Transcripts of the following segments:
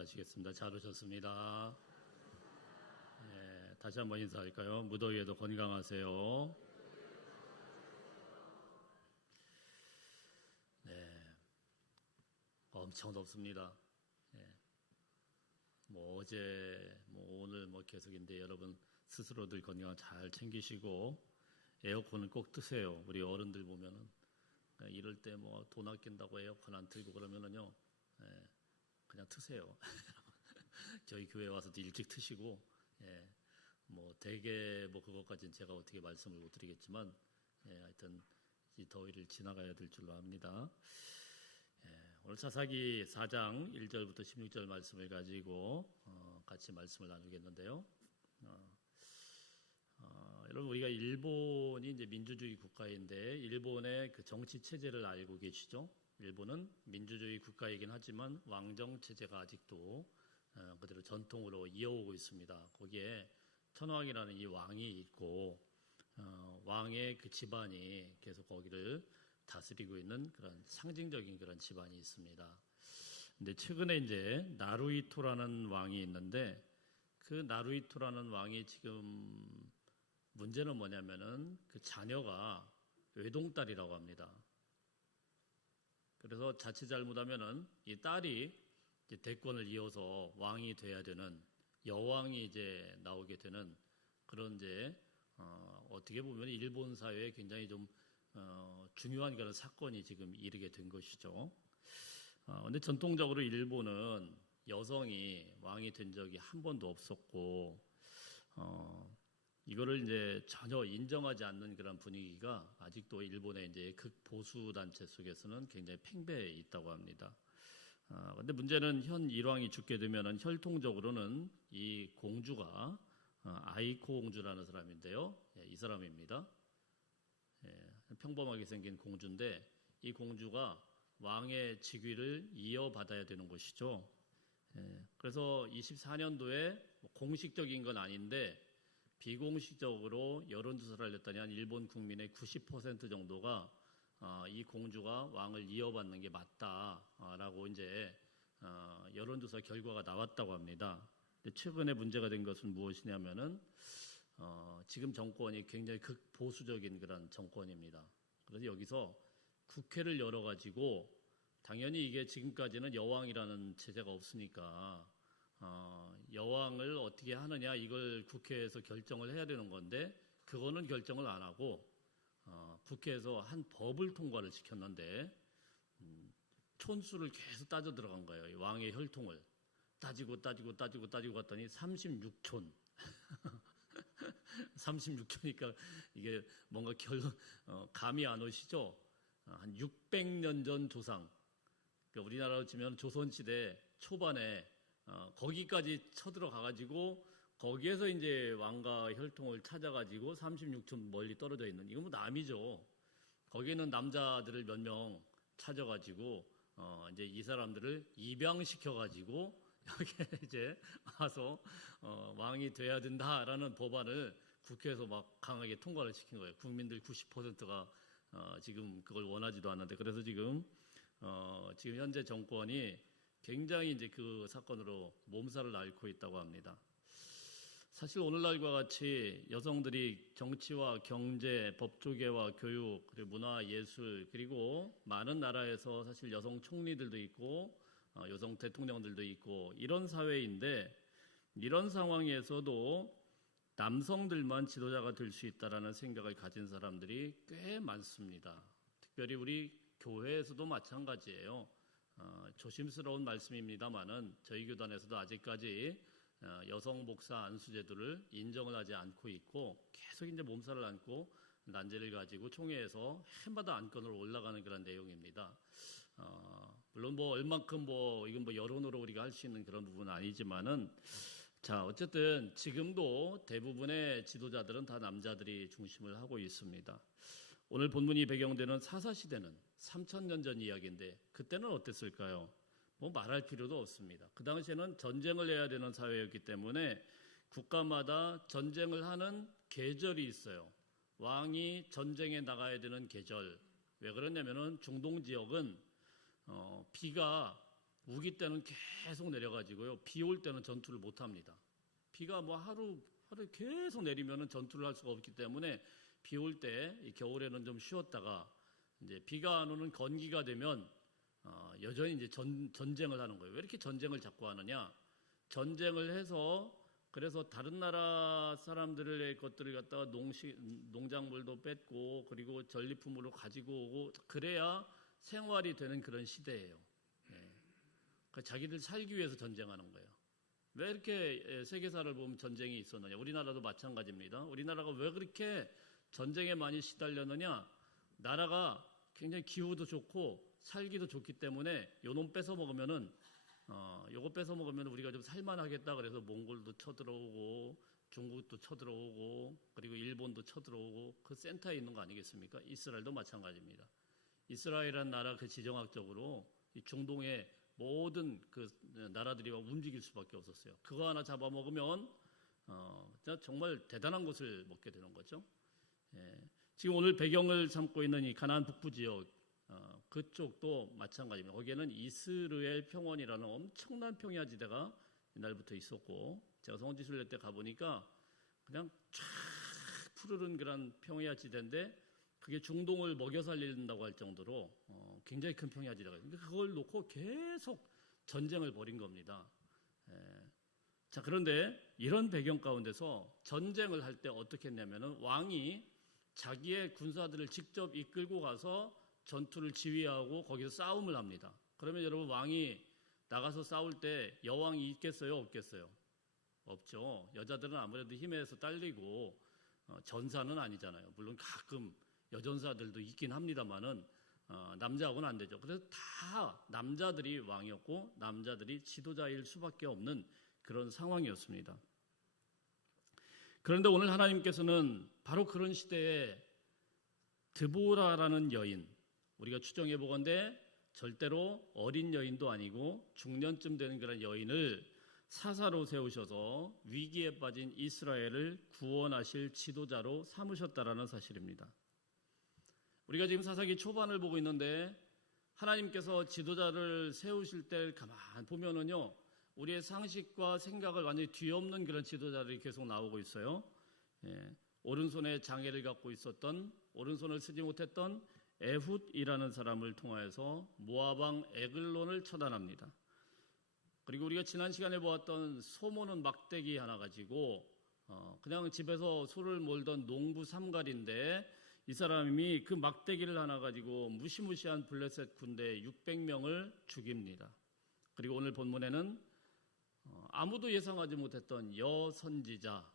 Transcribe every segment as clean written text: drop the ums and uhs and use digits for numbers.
인사하시겠습니다. 잘 오셨습니다. 다시 한번 인사할까요? 무더위에도 건강하세요. 엄청 덥습니다. 어제, 오늘 계속인데 여러분 스스로들 건강 잘 챙기시고 에어컨을 꼭 트세요. 우리 어른들 보면은 이럴 때 돈 아낀다고 에어컨 안 틀고 그러면은요, 그냥 트세요. 저희 교회 와서도 일찍 트시고, 대개 그것까지는 제가 어떻게 말씀을 못 드리겠지만, 하여튼 이 더위를 지나가야 될 줄로 압니다. 오늘 사사기 4장 1절부터 16절 말씀을 가지고 같이 말씀을 나누겠는데요. 여러분, 우리가 일본이 이제 민주주의 국가인데 일본의 그 정치 체제를 알고 계시죠? 일본은 민주주의 국가이긴 하지만 왕정 체제가 아직도 그대로 전통으로 이어오고 있습니다. 거기에 천황이라는 이 왕이 있고 왕의 그 집안이 계속 거기를 다스리고 있는 그런 상징적인 그런 집안이 있습니다. 근데 최근에 이제 나루히토라는 왕이 있는데 그 나루히토라는 왕이 지금 문제는 뭐냐면은 그 자녀가 외동딸이라고 합니다. 그래서 자칫 잘못하면은 이 딸이 이제 대권을 이어서 왕이 돼야 되는 여왕이 이제 나오게 되는 그런 이제 어떻게 보면 일본 사회에 굉장히 좀 중요한 그런 사건이 지금 이르게 된 것이죠. 근데 전통적으로 일본은 여성이 왕이 된 적이 한 번도 없었고 이거를 이제 전혀 인정하지 않는 그런 분위기가 아직도 일본의 이제 극보수 단체 속에서는 굉장히 팽배해 있다고 합니다. 근데 문제는 현 일왕이 죽게 되면은 혈통적으로는 이 공주가 아이코 공주라는 사람인데요. 이 사람입니다. 평범하게 생긴 공주인데 이 공주가 왕의 직위를 이어받아야 되는 것이죠. 그래서 24년도에 공식적인 건 아닌데 비공식적으로 여론조사를 했더니 한 일본 국민의 90% 정도가 이 공주가 왕을 이어받는 게 맞다라고 이제 여론조사 결과가 나왔다고 합니다. 근데 최근에 문제가 된 것은 무엇이냐면은 지금 정권이 굉장히 극보수적인 그런 정권입니다. 그래서 여기서 국회를 열어가지고 당연히 이게 지금까지는 여왕이라는 체제가 없으니까 여왕을 어떻게 하느냐 이걸 국회에서 결정을 해야 되는 건데 그거는 결정을 안 하고 국회에서 한 법을 통과를 시켰는데 촌수를 계속 따져 들어간 거예요. 이 왕의 혈통을 따지고 갔더니 36촌 36초니까 이게 뭔가 감이 안 오시죠? 한 600년 전 조상, 그러니까 우리나라로 치면 조선시대 초반에 거기까지 쳐들어가가지고 거기에서 이제 왕가 혈통을 찾아가지고 36촌 멀리 떨어져 있는 이건 남이죠. 거기에는 남자들을 몇 명 찾아가지고 이제 이 사람들을 입양시켜가지고 여기에 이제 와서 왕이 돼야 된다라는 법안을 국회에서 막 강하게 통과를 시킨 거예요. 국민들 90%가 지금 그걸 원하지도 않는데 그래서 지금 현재 정권이 굉장히 이제 그 사건으로 몸살을 앓고 있다고 합니다. 사실 오늘날과 같이 여성들이 정치와 경제, 법조계와 교육, 그리고 문화, 예술 그리고 많은 나라에서 사실 여성 총리들도 있고 여성 대통령들도 있고 이런 사회인데 이런 상황에서도 남성들만 지도자가 될 수 있다라는 생각을 가진 사람들이 꽤 많습니다. 특별히 우리 교회에서도 마찬가지예요. 조심스러운 말씀입니다만은 저희 교단에서도 아직까지 여성 목사 안수제도를 인정을 하지 않고 있고 계속 이제 몸살을 앓고 난제를 가지고 총회에서 해마다 안건으로 올라가는 그런 내용입니다. 물론 얼만큼 이건 여론으로 우리가 할 수 있는 그런 부분은 아니지만은 자, 어쨌든 지금도 대부분의 지도자들은 다 남자들이 중심을 하고 있습니다. 오늘 본문이 배경되는 사사시대는 3000년 전 이야기인데 그때는 어땠을까요? 말할 필요도 없습니다. 그 당시에는 전쟁을 해야 되는 사회였기 때문에 국가마다 전쟁을 하는 계절이 있어요. 왕이 전쟁에 나가야 되는 계절. 왜 그러냐면은 중동 지역은 비가 우기 때는 계속 내려가지고요. 비 올 때는 전투를 못 합니다. 비가 뭐 하루 계속 내리면은 전투를 할 수가 없기 때문에 비 올 때 겨울에는 좀 쉬었다가 이제 비가 안 오는 건기가 되면 여전히 이제 전쟁을 하는 거예요. 왜 이렇게 전쟁을 자꾸 하느냐? 전쟁을 해서 그래서 다른 나라 사람들의 것들을 갖다가 농작물도 뺏고 그리고 전리품으로 가지고 오고 그래야 생활이 되는 그런 시대예요. 그러니까 자기들 살기 위해서 전쟁하는 거예요. 왜 이렇게 세계사를 보면 전쟁이 있었느냐? 우리나라도 마찬가지입니다. 우리나라가 왜 그렇게 전쟁에 많이 시달렸느냐? 나라가 굉장히 기후도 좋고 살기도 좋기 때문에 요놈 뺏어 먹으면은 요거 뺏어 먹으면 우리가 좀 살만하겠다 그래서 몽골도 쳐들어오고 중국도 쳐들어오고 그리고 일본도 쳐들어오고 그 센터에 있는 거 아니겠습니까? 이스라엘도 마찬가지입니다. 이스라엘이라는 나라 그 지정학적으로 이 중동의 모든 그 나라들이 움직일 수밖에 없었어요. 그거 하나 잡아먹으면 정말 대단한 것을 먹게 되는 거죠. 지금 오늘 배경을 삼고 있는 이 가나안 북부 지역 그쪽도 마찬가지입니다. 거기에는 이스르엘 평원이라는 엄청난 평야지대가 옛날부터 있었고 제가 성지순례 때 가보니까 그냥 쫙 푸르른 그런 평야지대인데 그게 중동을 먹여 살린다고 할 정도로 굉장히 큰 평야지대가 있는데 그걸 놓고 계속 전쟁을 벌인 겁니다. 자, 그런데 이런 배경 가운데서 전쟁을 할 때 어떻게 했냐면은 왕이 자기의 군사들을 직접 이끌고 가서 전투를 지휘하고 거기서 싸움을 합니다. 그러면 여러분 왕이 나가서 싸울 때 여왕이 있겠어요? 없겠어요? 없죠. 여자들은 아무래도 힘에서 딸리고 전사는 아니잖아요. 물론 가끔 여전사들도 있긴 합니다만은 남자하고는 안 되죠. 그래서 다 남자들이 왕이었고 남자들이 지도자일 수밖에 없는 그런 상황이었습니다. 그런데 오늘 하나님께서는 바로 그런 시대에 드보라라는 여인, 우리가 추정해 보건대 절대로 어린 여인도 아니고 중년쯤 되는 그런 여인을 사사로 세우셔서 위기에 빠진 이스라엘을 구원하실 지도자로 삼으셨다라는 사실입니다. 우리가 지금 사사기 초반을 보고 있는데 하나님께서 지도자를 세우실 때 가만 보면은요 우리의 상식과 생각을 완전히 뒤엎는 그런 지도자들이 계속 나오고 있어요. 오른손에 장애를 갖고 있었던 오른손을 쓰지 못했던 에훗이라는 사람을 통하여서 모압왕 에글론을 처단합니다. 그리고 우리가 지난 시간에 보았던 소모는 막대기 하나 가지고 그냥 집에서 소를 몰던 농부 삼갈인데 이 사람이 그 막대기를 하나 가지고 무시무시한 블레셋 군대 600명을 죽입니다. 그리고 오늘 본문에는 아무도 예상하지 못했던 여선지자,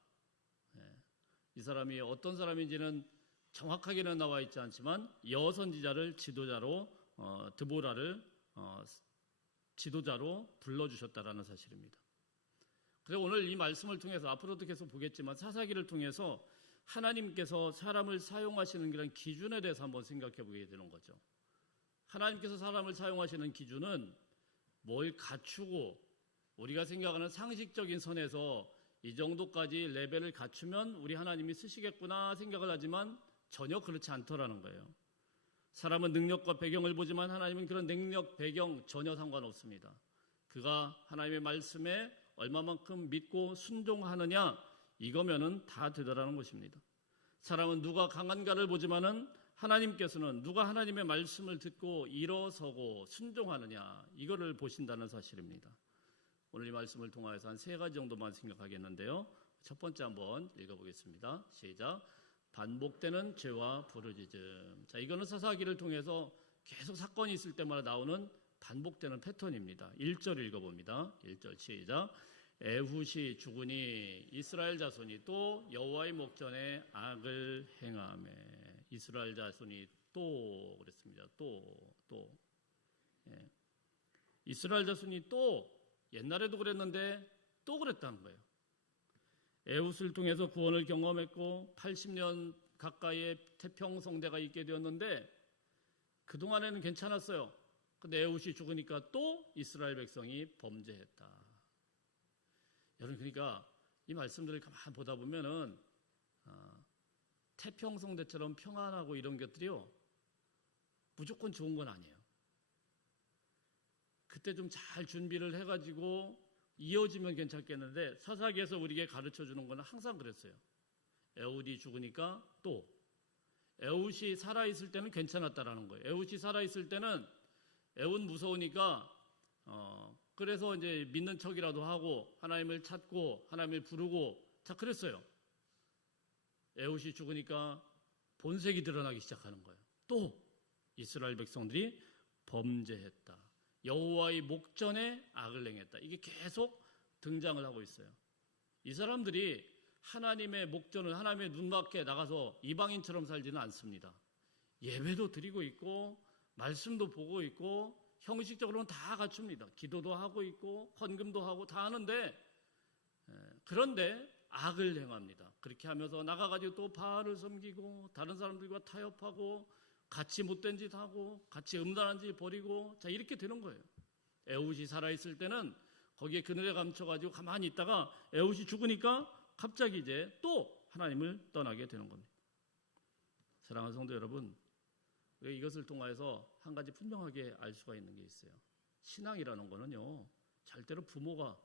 이 사람이 어떤 사람인지는 정확하게는 나와 있지 않지만 여선지자를 지도자로 드보라를 지도자로 불러주셨다라는 사실입니다. 그래서 오늘 이 말씀을 통해서 앞으로도 계속 보겠지만 사사기를 통해서 하나님께서 사람을 사용하시는 그런 기준에 대해서 한번 생각해 보게 되는 거죠. 하나님께서 사람을 사용하시는 기준은 뭘 갖추고 우리가 생각하는 상식적인 선에서 이 정도까지 레벨을 갖추면 우리 하나님이 쓰시겠구나 생각을 하지만 전혀 그렇지 않더라는 거예요. 사람은 능력과 배경을 보지만 하나님은 그런 능력, 배경 전혀 상관없습니다. 그가 하나님의 말씀에 얼마만큼 믿고 순종하느냐 이거면은 다 되더라는 것입니다. 사람은 누가 강한가를 보지만은 하나님께서는 누가 하나님의 말씀을 듣고 일어서고 순종하느냐 이거를 보신다는 사실입니다. 오늘 이 말씀을 통하여서 한 3가지 정도만 생각하겠는데요. 첫 번째 한번 읽어보겠습니다. 시작. 반복되는 죄와 부르짖음. 자, 이거는 사사기를 통해서 계속 사건이 있을 때마다 나오는 반복되는 패턴입니다. 1절 읽어봅니다. 1절 시작. 에훗이 죽으니 이스라엘 자손이 또 여호와의 목전에 악을 행하매. 이스라엘 자손이 또 그랬습니다. 또. 이스라엘 자손이 또 옛날에도 그랬는데 또 그랬다는 거예요. 에훗을 통해서 구원을 경험했고 80년 가까이의 태평성대가 있게 되었는데 그동안에는 괜찮았어요. 근데 에훗이 죽으니까 또 이스라엘 백성이 범죄했다. 여러분 그러니까 이 말씀들을 가만 보다 보면은 태평성대처럼 평안하고 이런 것들이요 무조건 좋은 건 아니에요. 그때 좀 잘 준비를 해가지고 이어지면 괜찮겠는데 사사기에서 우리에게 가르쳐주는 거는 항상 그랬어요. 에훗이 죽으니까 또 에훗이 살아있을 때는 괜찮았다라는 거예요. 에훗이 살아있을 때는 에훗 무서우니까 그래서 이제 믿는 척이라도 하고 하나님을 찾고 하나님을 부르고 자 그랬어요. 에훗이 죽으니까 본색이 드러나기 시작하는 거예요. 또 이스라엘 백성들이 범죄했다. 여호와의 목전에 악을 행했다. 이게 계속 등장을 하고 있어요. 이 사람들이 하나님의 목전을 하나님의 눈밖에 나가서 이방인처럼 살지는 않습니다. 예배도 드리고 있고 말씀도 보고 있고 형식적으로는 다 갖춥니다. 기도도 하고 있고 헌금도 하고 다 하는데 그런데 악을 행합니다. 그렇게 하면서 나가가지고 또 바알을 섬기고 다른 사람들과 타협하고 같이 못된 짓 하고 같이 음란한 짓 버리고 자 이렇게 되는 거예요. 에훗이 살아있을 때는 거기에 그늘에 감춰가지고 가만히 있다가 에훗이 죽으니까 갑자기 이제 또 하나님을 떠나게 되는 겁니다. 사랑하는 성도 여러분, 이것을 통해서 한 가지 분명하게 알 수가 있는 게 있어요. 신앙이라는 거는요, 절대로 부모가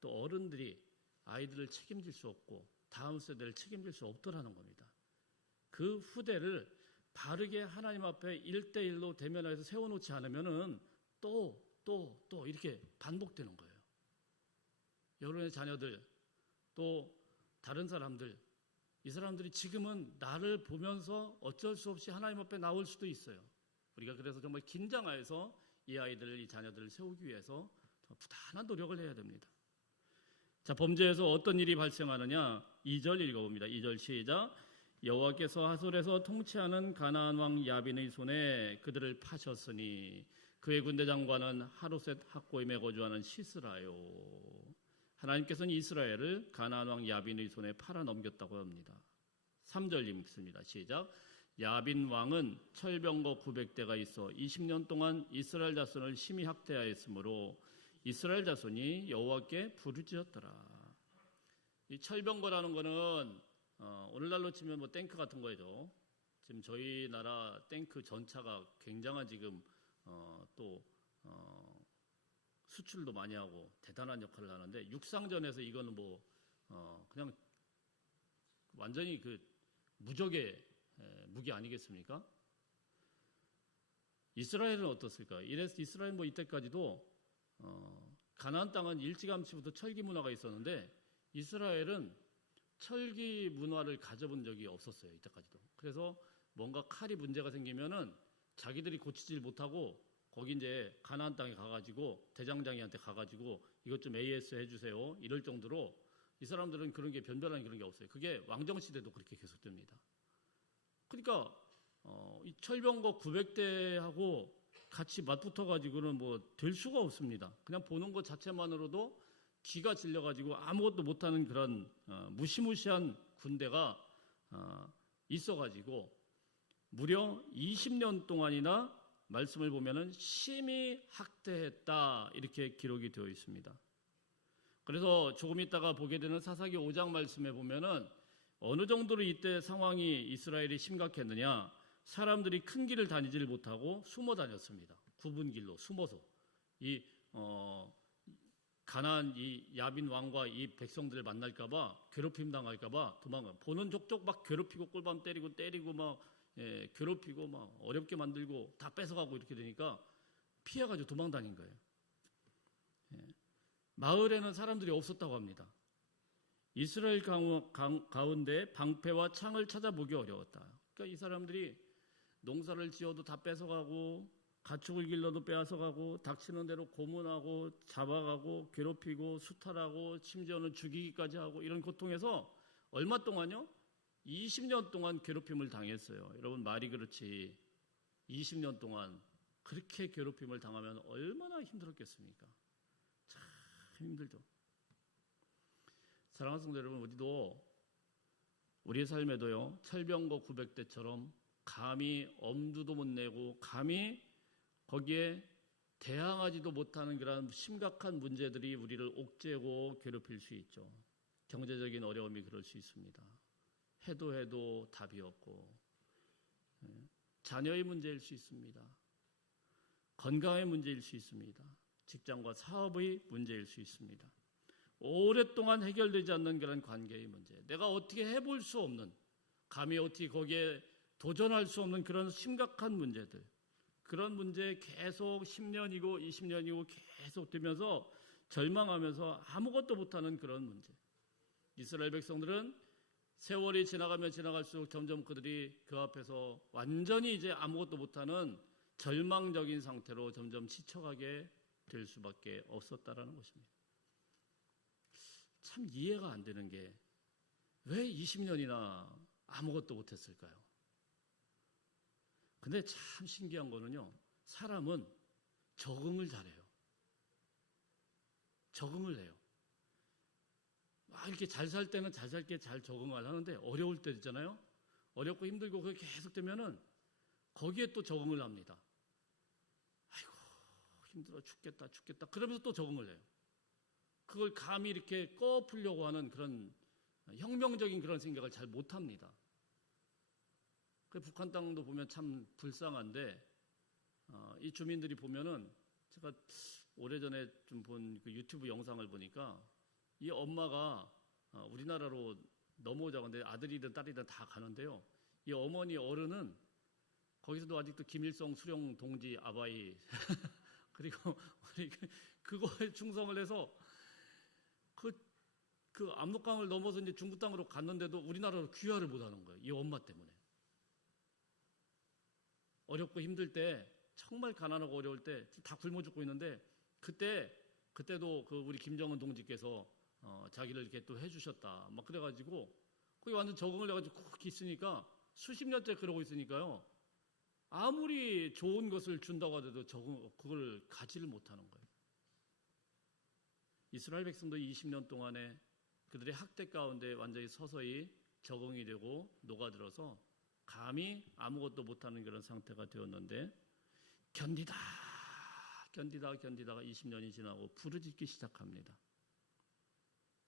또 어른들이 아이들을 책임질 수 없고 다음 세대를 책임질 수 없더라는 겁니다. 그 후대를 바르게 하나님 앞에 1대1로 대면해서 세워놓지 않으면은 또 이렇게 반복되는 거예요. 여러분의 자녀들, 또 다른 사람들, 이 사람들이 지금은 나를 보면서 어쩔 수 없이 하나님 앞에 나올 수도 있어요. 우리가 그래서 정말 긴장하여서 이 아이들을, 이 자녀들을 세우기 위해서 부단한 노력을 해야 됩니다. 자, 범죄에서 어떤 일이 발생하느냐? 2절 읽어봅니다. 2절 시작. 여호와께서 하솔에서 통치하는 가나안 왕 야빈의 손에 그들을 파셨으니 그의 군대 장관은 하루셋 학고임에 거주하는 시스라요. 하나님께서는 이스라엘을 가나안 왕 야빈의 손에 팔아 넘겼다고 합니다. 3절 읽습니다. 시작. 야빈 왕은 철병거 900대가 있어 20년 동안 이스라엘 자손을 심히 학대하였으므로 이스라엘 자손이 여호와께 부르짖었더라. 이 철병거라는 거는 오늘날로 치면 뭐 탱크 같은 거죠. 지금 저희 나라 탱크 전차가 굉장한 지금 수출도 많이 하고 대단한 역할을 하는데 육상전에서 이거는 그냥 완전히 그 무적의 무기 아니겠습니까? 이스라엘은 어떻습니까? 이스라엘 이때까지도 가나안 땅은 일찌감치부터 철기 문화가 있었는데 이스라엘은 철기 문화를 가져본 적이 없었어요. 이때까지도. 그래서 뭔가 칼이 문제가 생기면은 자기들이 고치질 못하고 거기 이제 가나안 땅에 가가지고 대장장이한테 가가지고 이것 좀 AS 해주세요. 이럴 정도로 이 사람들은 그런 게 변변한 그런 게 없어요. 그게 왕정 시대도 그렇게 계속됩니다. 그러니까 이 철병거 900대하고 같이 맞붙어가지고는 될 수가 없습니다. 그냥 보는 것 자체만으로도 기가 질려가지고 아무것도 못하는 그런 무시무시한 군대가 있어가지고 무려 20년 동안이나 말씀을 보면은 심히 학대했다 이렇게 기록이 되어 있습니다. 그래서 조금 있다가 보게 되는 사사기 5장 말씀에 보면은 어느 정도로 이때 상황이 이스라엘이 심각했느냐, 사람들이 큰 길을 다니지를 못하고 숨어 다녔습니다. 굽은 길로 숨어서 가나안 이 야빈 왕과 이 백성들을 만날까봐 괴롭힘 당할까봐 도망가. 보는 족족 막 괴롭히고 꿀밤 때리고 막 괴롭히고 막 어렵게 만들고 다 뺏어가고 이렇게 되니까 피해가지고 도망 다닌 거예요. 마을에는 사람들이 없었다고 합니다. 이스라엘 가운데 방패와 창을 찾아보기 어려웠다. 그러니까 이 사람들이 농사를 지어도 다 뺏어가고 가축을 길러도 빼앗아가고 닥치는 대로 고문하고 잡아가고 괴롭히고 수탈하고 심지어는 죽이기까지 하고 이런 고통에서 얼마 동안요? 20년 동안 괴롭힘을 당했어요. 여러분 말이 그렇지 20년 동안 그렇게 괴롭힘을 당하면 얼마나 힘들었겠습니까? 참 힘들죠. 사랑하는 성도 여러분, 우리도 우리의 삶에도요 철병거 900대처럼 감히 엄두도 못 내고 감히 거기에 대항하지도 못하는 그런 심각한 문제들이 우리를 옥죄고 괴롭힐 수 있죠. 경제적인 어려움이 그럴 수 있습니다. 해도 답이 없고 자녀의 문제일 수 있습니다. 건강의 문제일 수 있습니다. 직장과 사업의 문제일 수 있습니다. 오랫동안 해결되지 않는 그런 관계의 문제, 내가 어떻게 해볼 수 없는, 감히 어떻게 거기에 도전할 수 없는 그런 심각한 문제들, 그런 문제에 계속 10년이고 20년이고 계속 되면서 절망하면서 아무것도 못하는 그런 문제. 이스라엘 백성들은 세월이 지나가면 지나갈수록 점점 그들이 그 앞에서 완전히 이제 아무것도 못하는 절망적인 상태로 점점 지쳐가게 될 수밖에 없었다라는 것입니다. 참 이해가 안 되는 게 왜 20년이나 아무것도 못했을까요? 근데 참 신기한 거는요, 사람은 적응을 잘해요. 적응을 해요. 막 이렇게 잘 살 때는 잘 살게 잘 적응을 하는데 어려울 때 있잖아요. 어렵고 힘들고 그게 계속 되면은 거기에 또 적응을 합니다. 아이고 힘들어 죽겠다. 그러면서 또 적응을 해요. 그걸 감히 이렇게 꺼풀려고 하는 그런 혁명적인 그런 생각을 잘 못합니다. 그 북한 땅도 보면 참 불쌍한데 이 주민들이 보면은 제가 오래전에 좀 본 그 유튜브 영상을 보니까 이 엄마가 우리나라로 넘어오자고 하는데 아들이든 딸이든 다 가는데요. 이 어머니 어른은 거기서도 아직도 김일성 수령 동지 아바이 그리고 그거에 충성을 해서 그 압록강을 넘어서 이제 중국 땅으로 갔는데도 우리나라로 귀화를 못 하는 거예요. 이 엄마 때문에. 어렵고 힘들 때, 정말 가난하고 어려울 때 다 굶어 죽고 있는데 그때도 그 우리 김정은 동지께서 자기를 이렇게 또 해주셨다. 막 그래가지고 거기 완전 적응을 해가지고 쿡 있으니까 수십 년째 그러고 있으니까요. 아무리 좋은 것을 준다고 하더라도 그걸 가지를 못하는 거예요. 이스라엘 백성도 20년 동안에 그들의 학대 가운데 완전히 서서히 적응이 되고 녹아들어서 감히 아무것도 못하는 그런 상태가 되었는데 견디다가 20년이 지나고 부르짖기 시작합니다.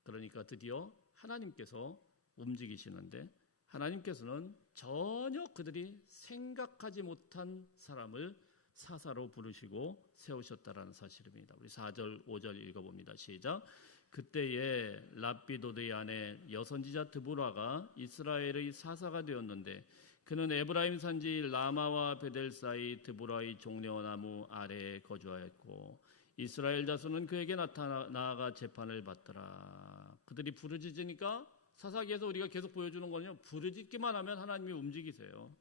그러니까 드디어 하나님께서 움직이시는데 하나님께서는 전혀 그들이 생각하지 못한 사람을 사사로 부르시고 세우셨다라는 사실입니다. 우리 4절, 5절 읽어봅니다. 시작. 그때에 랍비도드의 아내 여선지자 드보라가 이스라엘의 사사가 되었는데 그는 에브라임 산지 라마와 베델 사이 드보라의 종려나무 아래에 거주하였고 이스라엘 자손은 그에게 나아가 재판을 받더라. 그들이 부르짖으니까 사사기에서 우리가 계속 보여주는 거는요, 부르짖기만 하면 하나님이 움직이세요.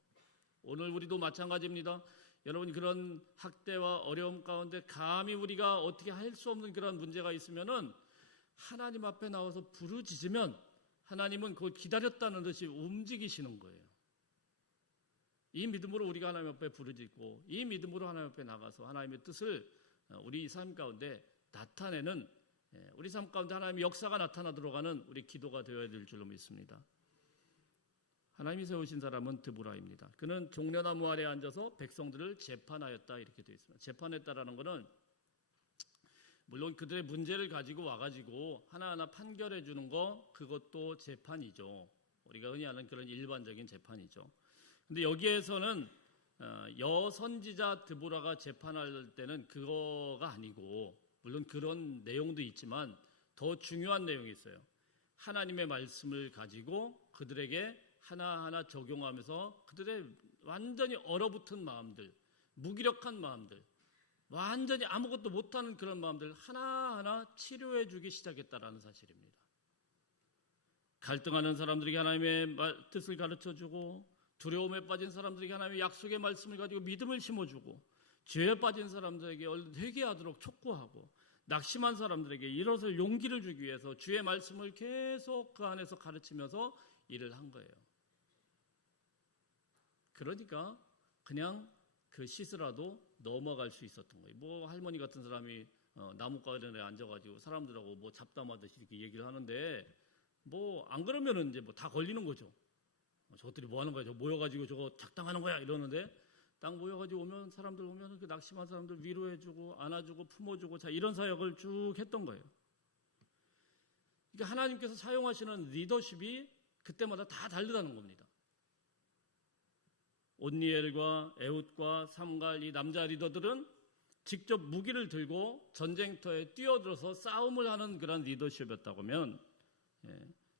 오늘 우리도 마찬가지입니다. 여러분 그런 학대와 어려움 가운데 감히 우리가 어떻게 할 수 없는 그런 문제가 있으면은 하나님 앞에 나와서 부르짖으면 하나님은 그걸 기다렸다는 듯이 움직이시는 거예요. 이 믿음으로 우리가 하나님 앞에 부르짖고 이 믿음으로 하나님 앞에 나가서 하나님의 뜻을 우리 삶 가운데 나타내는, 우리 삶 가운데 하나님의 역사가 나타나도록 하는 우리 기도가 되어야 될 줄로 믿습니다. 하나님이 세우신 사람은 드보라입니다. 그는 종려나무 아래에 앉아서 백성들을 재판하였다 이렇게 되어 있습니다. 재판했다라는 것은 물론 그들의 문제를 가지고 와가지고 하나하나 판결해 주는 거, 그것도 재판이죠. 우리가 흔히 아는 그런 일반적인 재판이죠. 근데 여기에서는 여선지자 드보라가 재판할 때는 그거가 아니고, 물론 그런 내용도 있지만 더 중요한 내용이 있어요. 하나님의 말씀을 가지고 그들에게 하나하나 적용하면서 그들의 완전히 얼어붙은 마음들, 무기력한 마음들, 완전히 아무것도 못하는 그런 마음들 하나하나 치료해 주기 시작했다라는 사실입니다. 갈등하는 사람들에게 하나님의 뜻을 가르쳐주고, 두려움에 빠진 사람들에게 하나님의 약속의 말씀을 가지고 믿음을 심어주고, 죄에 빠진 사람들에게 회개하도록 촉구하고, 낙심한 사람들에게 일어설 용기를 주기 위해서 주의 말씀을 계속 그 안에서 가르치면서 일을 한 거예요. 그러니까 그냥 그 시스라도 넘어갈 수 있었던 거예요. 뭐 할머니 같은 사람이 나뭇가지에 앉아가지고 사람들하고 뭐 잡담하듯이 이렇게 얘기를 하는데, 뭐 안 그러면은 이제 뭐 다 걸리는 거죠. 저것들이 뭐 하는 거야? 저 모여가지고 저거 작당하는 거야? 이러는데 딱 모여가지고 오면 사람들 오면 그 낙심한 사람들 위로해주고 안아주고 품어주고, 자 이런 사역을 쭉 했던 거예요. 그러니까 하나님께서 사용하시는 리더십이 그때마다 다 다르다는 겁니다. 온니엘과 에훗과 삼갈 이 남자 리더들은 직접 무기를 들고 전쟁터에 뛰어들어서 싸움을 하는 그런 리더십이었다고 하면,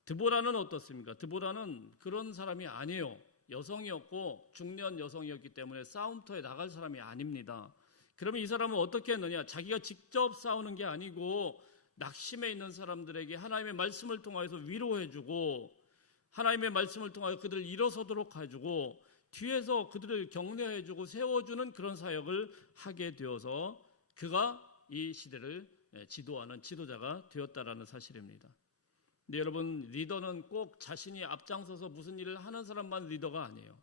드보라는 어떻습니까? 드보라는 그런 사람이 아니에요. 여성이었고 중년 여성이었기 때문에 싸움터에 나갈 사람이 아닙니다. 그러면 이 사람은 어떻게 했느냐? 자기가 직접 싸우는 게 아니고 낙심해 있는 사람들에게 하나님의 말씀을 통해서 위로해주고, 하나님의 말씀을 통하여 그들을 일어서도록 해주고, 뒤에서 그들을 격려해주고 세워주는 그런 사역을 하게 되어서 그가 이 시대를 지도하는 지도자가 되었다라는 사실입니다. 근데 여러분, 리더는 꼭 자신이 앞장서서 무슨 일을 하는 사람만 리더가 아니에요.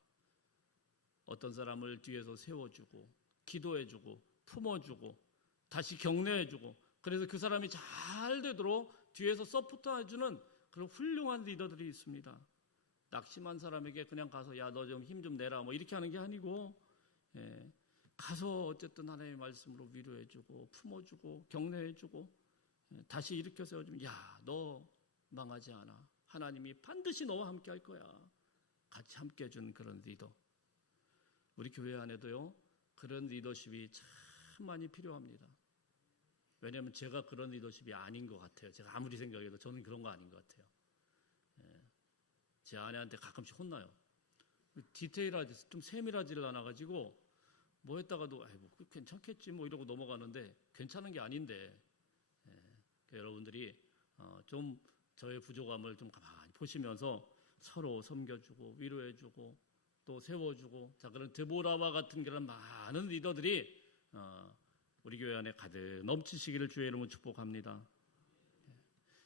어떤 사람을 뒤에서 세워주고 기도해주고 품어주고 다시 격려해주고, 그래서 그 사람이 잘 되도록 뒤에서 서포트해주는 그런 훌륭한 리더들이 있습니다. 낙심한 사람에게 그냥 가서 야, 너 좀 힘 좀 내라 뭐 이렇게 하는 게 아니고, 가서 어쨌든 하나님의 말씀으로 위로해주고 품어주고 격려해주고, 다시 일으켜 세워주면 야, 너 망하지 않아. 하나님이 반드시 너와 함께 할 거야. 같이 함께 해준 그런 리더. 우리 교회 안에도요, 그런 리더십이 참 많이 필요합니다. 왜냐하면 제가 그런 리더십이 아닌 것 같아요. 제가 아무리 생각해도 저는 그런 거 아닌 것 같아요. 제 아내한테 가끔씩 혼나요. 디테일하지, 좀 세밀하지를 않아가지고 뭐 했다가도 뭐 괜찮겠지 뭐 이러고 넘어가는데 괜찮은 게 아닌데, 여러분들이 좀 저의 부족함을 좀 가만히 보시면서 서로 섬겨주고 위로해주고 또 세워주고, 자, 그런 드보라와 같은 그런 많은 리더들이 우리 교회 안에 가득 넘치시기를 주의 이름으로 축복합니다.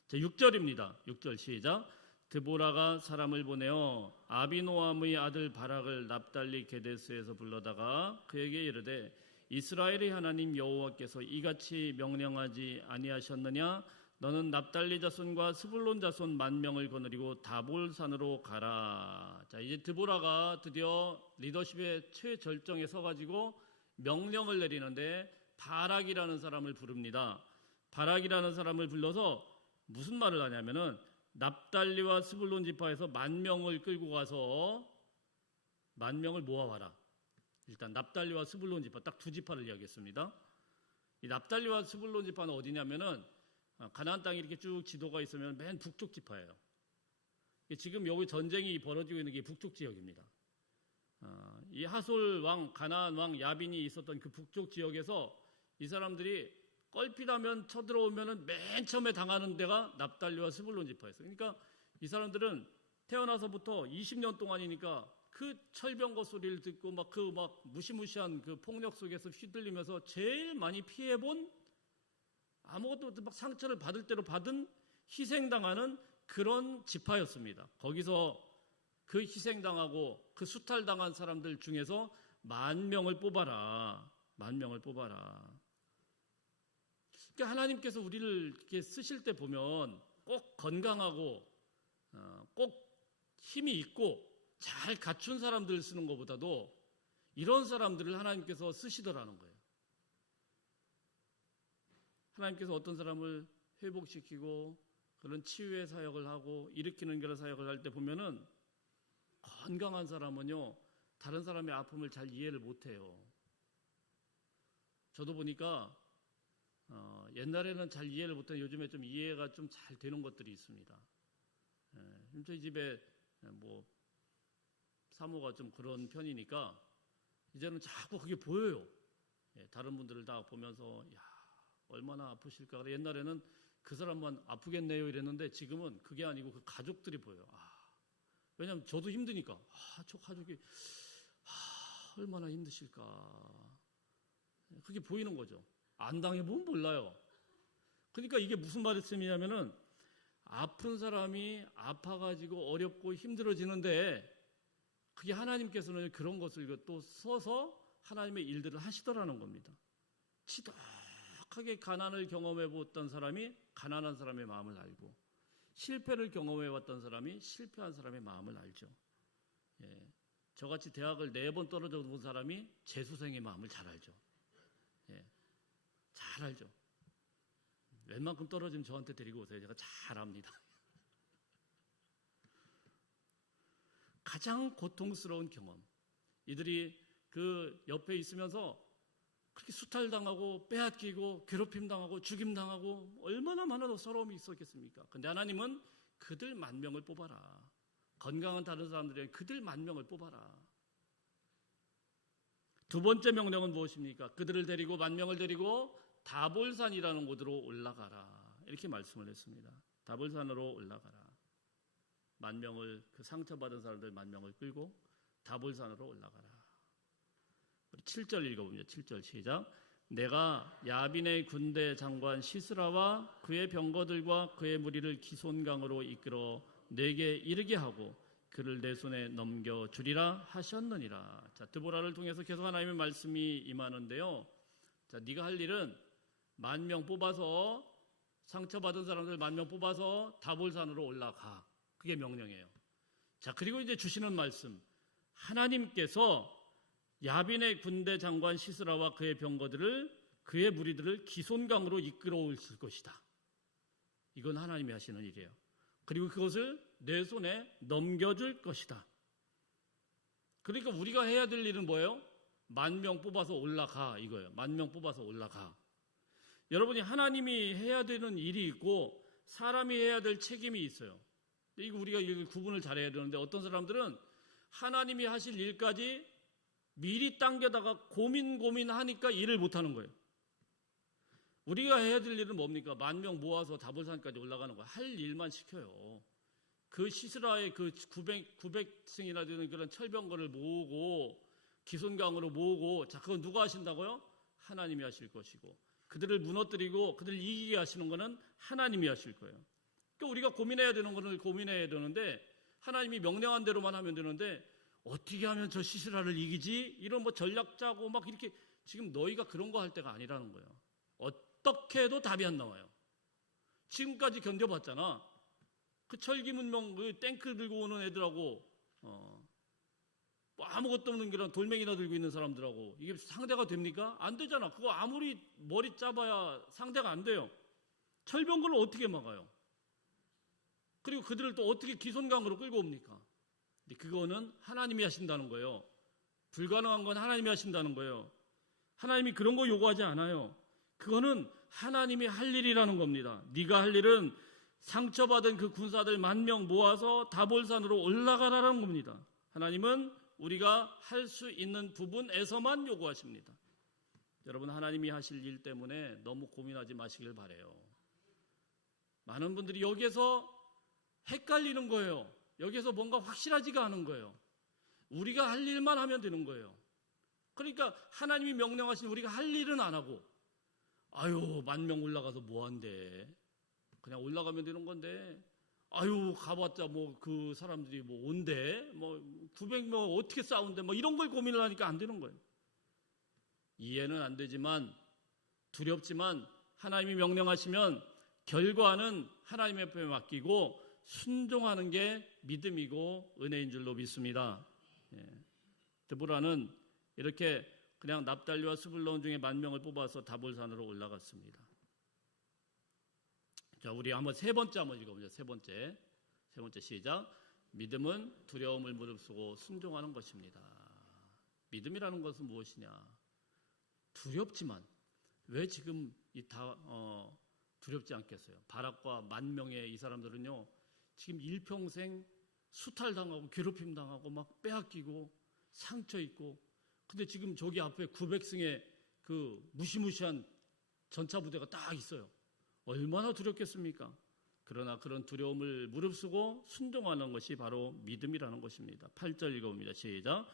자, 6절입니다. 6절 시작. 드보라가 사람을 보내어 아비노함의 아들 바락을 납달리 게데스에서 불러다가 그에게 이르되 이스라엘의 하나님 여호와께서 이같이 명령하지 아니하셨느냐? 너는 납달리 자손과 스불론 자손 10,000명을 거느리고 다볼산으로 가라. 자, 이제 드보라가 드디어 리더십의 최절정에 서가지고 명령을 내리는데 바락이라는 사람을 부릅니다. 바락이라는 사람을 불러서 무슨 말을 하냐면은 납달리와 스불론 지파에서 10,000명을 끌고 가서 10,000명을 모아와라. 일단 납달리와 스불론 지파 딱 두 지파를 이야기했습니다. 이 납달리와 스불론 지파는 어디냐면은 가나안 땅이 이렇게 쭉 지도가 있으면 맨 북쪽 지파예요. 지금 여기 전쟁이 벌어지고 있는 게 북쪽 지역입니다. 이 하솔 왕, 가나안 왕 야빈이 있었던 그 북쪽 지역에서 이 사람들이 껄핏하면 쳐들어오면은 맨 처음에 당하는 데가 납달리와 스불론 지파였어요. 그러니까 이 사람들은 태어나서부터 20년 동안이니까 그 철병거 소리를 듣고 막 무시무시한 그 폭력 속에서 휘둘리면서 제일 많이 피해본, 아무것도 막 상처를 받을 대로 받은 희생당하는 그런 지파였습니다. 거기서 그 희생당하고 그 수탈당한 사람들 중에서 10,000명을 뽑아라. 10,000명을 뽑아라. 그러니까 하나님께서 우리를 이렇게 쓰실 때 보면 꼭 건강하고 꼭 힘이 있고 잘 갖춘 사람들 쓰는 것보다도 이런 사람들을 하나님께서 쓰시더라는 거예요. 하나님께서 어떤 사람을 회복시키고 그런 치유의 사역을 하고 일으키는 그런 사역을 할 때 보면은 건강한 사람은요, 다른 사람의 아픔을 잘 이해를 못해요. 저도 보니까 옛날에는 잘 이해를 못해 요즘에 좀 이해가 좀 잘 되는 것들이 있습니다. 저희 집에 뭐 사모가 좀 그런 편이니까 이제는 자꾸 그게 보여요. 다른 분들을 다 보면서 야, 얼마나 아프실까. 옛날에는 그 사람만 아프겠네요 이랬는데 지금은 그게 아니고 그 가족들이 보여요. 왜냐하면 저도 힘드니까 저 가족이 얼마나 힘드실까. 그게 보이는 거죠. 안 당해보면 몰라요. 그러니까 이게 무슨 말씀이냐면은 아픈 사람이 아파가지고 어렵고 힘들어지는데 그게 하나님께서는 그런 것을 또 써서 하나님의 일들을 하시더라는 겁니다. 지독하게 가난을 경험해봤던 사람이 가난한 사람의 마음을 알고 실패를 경험해봤던 사람이 실패한 사람의 마음을 알죠. 저같이 대학을 4번 떨어져 본 사람이 재수생의 마음을 잘 알죠. 잘 알죠. 웬만큼 떨어지면 저한테 데리고 오세요. 제가 잘 압니다. 가장 고통스러운 경험. 이들이 그 옆에 있으면서 그렇게 수탈당하고 빼앗기고 괴롭힘당하고 죽임당하고 얼마나 많은 서러움이 있었겠습니까? 근데 하나님은 그들 10,000명을 뽑아라. 건강한 다른 사람들에게 그들 10,000명을 뽑아라. 두 번째 명령은 무엇입니까? 그들을 데리고 10,000명을 데리고 다볼산이라는 곳으로 올라가라. 이렇게 말씀을 했습니다. 다볼산으로 올라가라. 10,000명을 그 상처받은 사람들 10,000명을 끌고 다볼산으로 올라가라. 7절 읽어봅니다. 7절 시작. 내가 야빈의 군대 장관 시스라와 그의 병거들과 그의 무리를 기손강으로 이끌어 내게 이르게 하고 그를 내 손에 넘겨주리라 하셨느니라. 자, 드보라를 통해서 계속 하나님의 말씀이 임하는데요. 자, 네가 할 일은 10,000명 뽑아서 상처받은 사람들 10,000명 뽑아서 다볼산으로 올라가. 그게 명령이에요. 자, 그리고 이제 주시는 말씀. 하나님께서 야빈의 군대 장관 시스라와 그의 병거들을 그의 무리들을 기손강으로 이끌어 오실 것이다. 이건 하나님이 하시는 일이에요. 그리고 그것을 내 손에 넘겨줄 것이다. 그러니까 우리가 해야 될 일은 뭐예요? 10,000명 뽑아서 올라가 이거예요. 10,000명 뽑아서 올라가. 여러분이 하나님이 해야 되는 일이 있고 사람이 해야 될 책임이 있어요. 이거 우리가 구분을 잘해야 되는데 어떤 사람들은 하나님이 하실 일까지 미리 당겨다가 고민하니까 일을 못하는 거예요. 우리가 해야 될 일은 뭡니까? 10,000명 모아서 다볼산까지 올라가는 거예요. 할 일만 시켜요. 그 시스라의 그 900승이나 되는 그런 철병거를 모으고 기손강으로 모으고, 자, 그건 누가 하신다고요? 하나님이 하실 것이고, 그들을 무너뜨리고 그들을 이기게 하시는 거는 하나님이 하실 거예요. 그러니까 우리가 고민해야 되는 거는 고민해야 되는데, 하나님이 명령한 대로만 하면 되는데, 어떻게 하면 저 시스라를 이기지? 이런 뭐 전략 짜고 막 이렇게, 지금 너희가 그런 거 할 때가 아니라는 거예요. 어떻게 해도 답이 안 나와요. 지금까지 견뎌봤잖아. 그 철기문명 그 탱크 들고 오는 애들하고 뭐 아무것도 없는 그런 돌멩이나 들고 있는 사람들하고 이게 상대가 됩니까? 안 되잖아. 그거 아무리 머리 짜봐야 상대가 안 돼요. 철병거를 어떻게 막아요? 그리고 그들을 또 어떻게 기손강으로 끌고 옵니까? 근데 그거는 하나님이 하신다는 거예요. 불가능한 건 하나님이 하신다는 거예요. 하나님이 그런 거 요구하지 않아요. 그거는 하나님이 할 일이라는 겁니다. 네가 할 일은 상처받은 그 군사들 10,000명 모아서 다볼산으로 올라가라는 겁니다. 하나님은 우리가 할 수 있는 부분에서만 요구하십니다. 여러분, 하나님이 하실 일 때문에 너무 고민하지 마시길 바라요. 많은 분들이 여기에서 헷갈리는 거예요. 여기에서 뭔가 확실하지가 않은 거예요. 우리가 할 일만 하면 되는 거예요. 그러니까 하나님이 명령하신 우리가 할 일은 안 하고, 아유 10,000명 올라가서 뭐한대, 그냥 올라가면 되는 건데, 아유 가봤자 뭐 그 사람들이 뭐 온대, 뭐 900명 어떻게 싸운대, 뭐 이런 걸 고민을 하니까 안 되는 거예요. 이해는 안 되지만, 두렵지만 하나님이 명령하시면 결과는 하나님 앞에 맡기고 순종하는 게 믿음이고 은혜인 줄로 믿습니다. 드보라는 이렇게 그냥 납달리와 스불론 중에 10,000명을 뽑아서 다볼산으로 올라갔습니다. 자, 우리 한번 세 번째 한번 읽어보죠. 세 번째 시작. 믿음은 두려움을 무릅쓰고 순종하는 것입니다. 믿음이라는 것은 무엇이냐? 두렵지만 왜 지금 두렵지 않겠어요? 바락과 10,000명의 이 사람들은요, 지금 일평생 수탈당하고 괴롭힘당하고 막 빼앗기고 상처 있고, 근데 지금 저기 앞에 900승의 그 무시무시한 전차 부대가 딱 있어요. 얼마나 두렵겠습니까? 그러나 그런 두려움을 무릅쓰고 순종하는 것이 바로 믿음이라는 것입니다. 8절 읽어봅니다. 시작.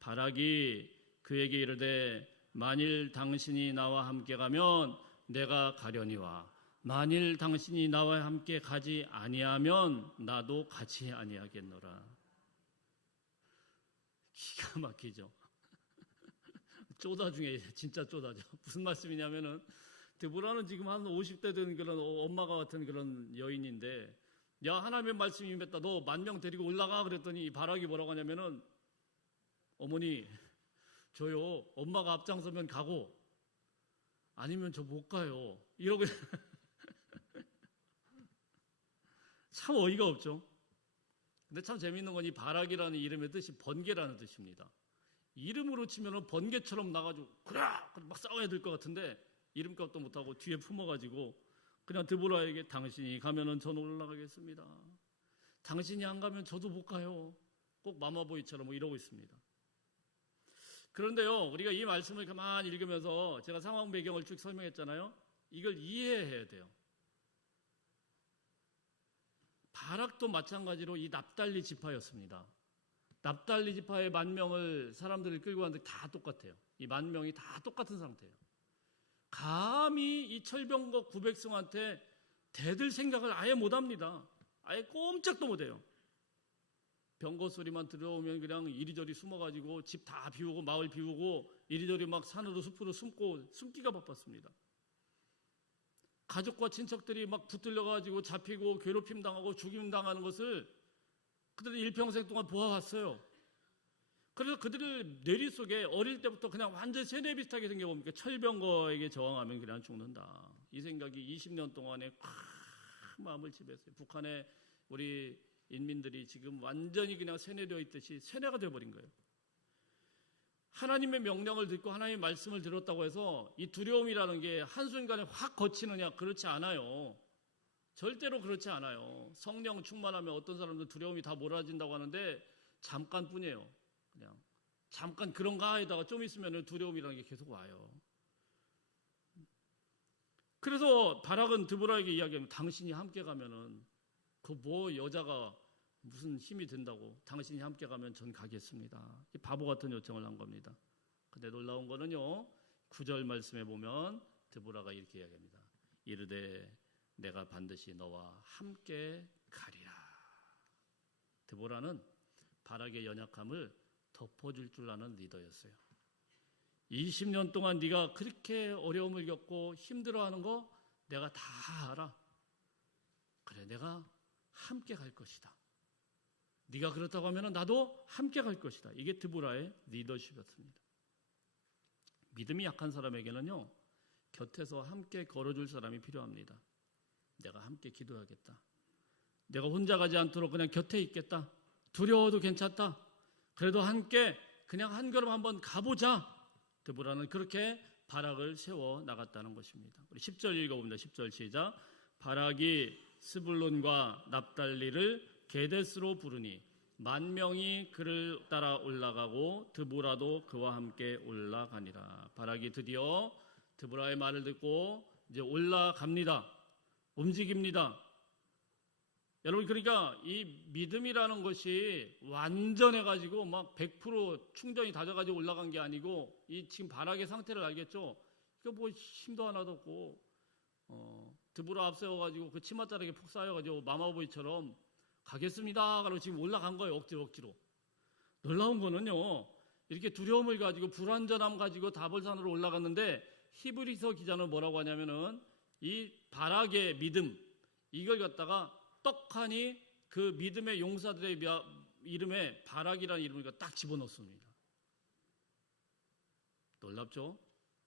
바락이 그에게 이르되 만일 당신이 나와 함께 가면 내가 가려니와 만일 당신이 나와 함께 가지 아니하면 나도 가지 아니하겠노라. 기가 막히죠. 쪼다 중에 진짜 쪼다죠. 무슨 말씀이냐면은, 드보라는 지금 한 50대 된 그런 엄마가 같은 그런 여인인데, 야, 하나님의 말씀이 임했다, 너 10,000명 데리고 올라가. 그랬더니 이 바락이 뭐라고 하냐면은, 어머니 저요 엄마가 앞장서면 가고 아니면 저 못 가요, 이러고 참 어이가 없죠. 근데 참 재미있는 건 이 바락이라는 이름의 뜻이 번개라는 뜻입니다. 이름으로 치면은 번개처럼 나가지고 그라 막 싸워야 될 것 같은데 이름값도 못하고 뒤에 품어가지고 그냥 드보라에게 당신이 가면은 저는 올라가겠습니다. 당신이 안 가면 저도 못 가요. 꼭 마마보이처럼 뭐 이러고 있습니다. 그런데요, 우리가 이 말씀을 가만히 읽으면서 제가 상황 배경을 쭉 설명했잖아요. 이걸 이해해야 돼요. 바락도 마찬가지로 이 납달리 지파였습니다. 납달리 지파의 10,000명을 사람들을 끌고 왔는데 다 똑같아요. 이 10,000명이 다 똑같은 상태예요. 감히 이 철병거 900승한테 대들 생각을 아예 못합니다. 아예 꼼짝도 못해요. 병거 소리만 들어오면 그냥 이리저리 숨어가지고 집 다 비우고 마을 비우고 이리저리 막 산으로 숲으로 숨기가 바빴습니다. 가족과 친척들이 막 붙들려가지고 잡히고 괴롭힘 당하고 죽임 당하는 것을 그들은 일평생 동안 보아왔어요. 그래서 그들을 뇌리 속에 어릴 때부터 그냥 완전 세뇌 비슷하게 생겨봅니까? 철병거에게 저항하면 그냥 죽는다. 이 생각이 20년 동안에 꽉 마음을 지배했어요. 북한의 우리 인민들이 지금 완전히 그냥 세뇌되어 있듯이 세뇌가 되어버린 거예요. 하나님의 명령을 듣고 하나님의 말씀을 들었다고 해서 이 두려움이라는 게 한순간에 확 거치느냐? 그렇지 않아요. 절대로 그렇지 않아요. 성령 충만하면 어떤 사람들 두려움이 다 몰아진다고 하는데 잠깐뿐이에요. 그냥 잠깐 그런가 하다가 좀 있으면 두려움이라는 게 계속 와요. 그래서 바락은 드보라에게 이야기합니다. 당신이 함께 가면은 그 뭐 여자가 무슨 힘이 된다고 당신이 함께 가면 전 가겠습니다. 바보 같은 요청을 한 겁니다. 근데 놀라운 거는요. 9절 말씀에 보면 드보라가 이렇게 이야기합니다. 이르되 내가 반드시 너와 함께 가리라. 드보라는 바락의 연약함을 덮어줄 줄 아는 리더였어요. 20년 동안 네가 그렇게 어려움을 겪고 힘들어하는 거 내가 다 알아. 그래, 내가 함께 갈 것이다. 네가 그렇다고 하면 나도 함께 갈 것이다. 이게 드보라의 리더십이었습니다. 믿음이 약한 사람에게는요, 곁에서 함께 걸어줄 사람이 필요합니다. 내가 함께 기도하겠다. 내가 혼자 가지 않도록 그냥 곁에 있겠다. 두려워도 괜찮다. 그래도 함께 그냥 한 걸음 한번 가보자. 드보라는 그렇게 바락을 세워 나갔다는 것입니다. 우리 10절 읽어봅니다. 10절 시작. 바락이 스불론과 납달리를 게데스로 부르니 10,000명이 그를 따라 올라가고 드보라도 그와 함께 올라가니라. 바락이 드디어 드보라의 말을 듣고 이제 올라갑니다. 움직입니다. 여러분, 그러니까 이 믿음이라는 것이 완전해가지고 막 100% 충전이 다져가지고 올라간 게 아니고 이 지금 바락의 상태를 알겠죠? 그 뭐 힘도 하나도 없고 드보라 앞세워가지고 그 치맛자락에 푹 쌓여가지고 마마보이처럼 가겠습니다. 그러고 지금 올라간 거예요. 억지로. 놀라운 거는요. 이렇게 두려움을 가지고 불완전함 가지고 다볼산으로 올라갔는데 히브리서 기자는 뭐라고 하냐면은 이 바락의 믿음 이걸 갖다가 떡하니 그 믿음의 용사들의 이름에 바락이라는 이름을 딱 집어넣습니다. 놀랍죠?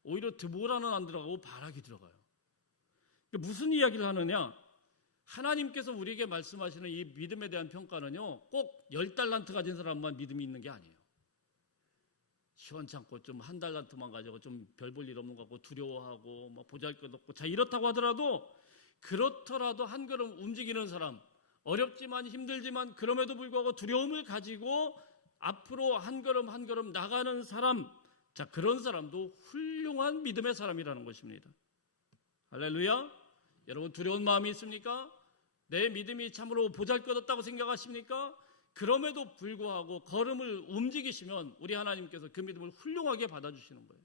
오히려 드보라는 안 들어가고 바락이 들어가요. 무슨 이야기를 하느냐? 하나님께서 우리에게 말씀하시는 이 믿음에 대한 평가는요, 꼭 10달란트 가진 사람만 믿음이 있는 게 아니에요. 시원찮고 좀 1달란트만 가지고 좀 별 볼 일 없는 것 같고 두려워하고 뭐 보잘것없고 자 이렇다고 하더라도 그렇더라도 한 걸음 움직이는 사람, 어렵지만 힘들지만 그럼에도 불구하고 두려움을 가지고 앞으로 한 걸음 한 걸음 나가는 사람, 자 그런 사람도 훌륭한 믿음의 사람이라는 것입니다. 할렐루야. 여러분 두려운 마음이 있습니까? 내 믿음이 참으로 보잘것없다고 생각하십니까? 그럼에도 불구하고 걸음을 움직이시면 우리 하나님께서 그 믿음을 훌륭하게 받아주시는 거예요.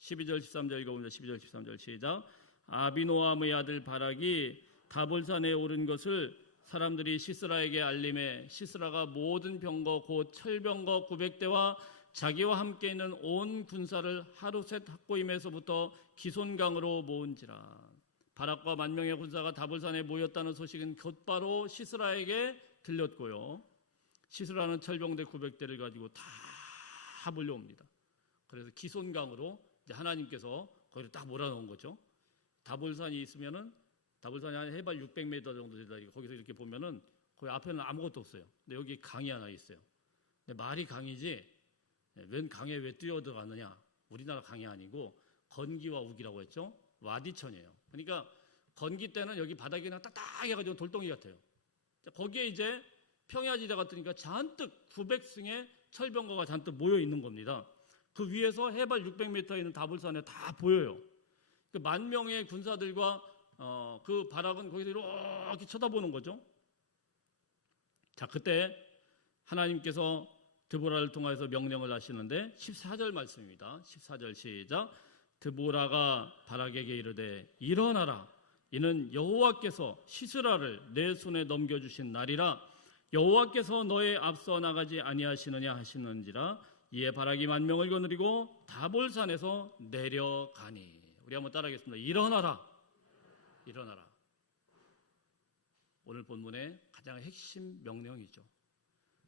12절 13절 읽어봅니다. 12절 13절 시작. 아비노함의 아들 바락이 다볼산에 오른 것을 사람들이 시스라에게 알림해 시스라가 모든 병거 곧 철병거 900대와 자기와 함께 있는 온 군사를 하루셋 학고임에서부터 기손강으로 모은지라. 바락과 10,000명의 군사가 다볼산에 모였다는 소식은 곧바로 시스라에게 들렸고요. 시스라는 철병대 900대를 가지고 다 몰려옵니다. 그래서 기손강으로 이제 하나님께서 거기를 딱 몰아넣은 거죠. 다볼산이 있으면은 다볼산이 한 해발 600m 정도 되다. 거기서 이렇게 보면은 거기 앞에는 아무것도 없어요. 근데 여기 강이 하나 있어요. 근데 말이 강이지 웬 강에 왜 뛰어들어가느냐? 우리나라 강이 아니고 건기와 우기라고 했죠. 와디천이에요. 그러니까 건기 때는 여기 바닥이 그냥 딱딱해가지고 돌덩이 같아요. 거기에 이제 평야지대 같으니까 잔뜩 900승의 철병거가 잔뜩 모여 있는 겁니다. 그 위에서 해발 600m에 있는 다불산에 다 보여요. 그 10,000명의 군사들과 그 바락은 거기서 이렇게 쳐다보는 거죠. 자, 그때 하나님께서 드보라를 통해서 명령을 하시는데 14절 말씀입니다. 14절 시작. 드보라가 바락에게 이르되 일어나라. 이는 여호와께서 시스라를 내 손에 넘겨주신 날이라. 여호와께서 너의 앞서 나가지 아니하시느냐 하시는지라. 이에 바락이 10,000명을 거느리고 다볼산에서 내려가니. 우리 한번 따라하겠습니다. 일어나라. 일어나라. 오늘 본문의 가장 핵심 명령이죠.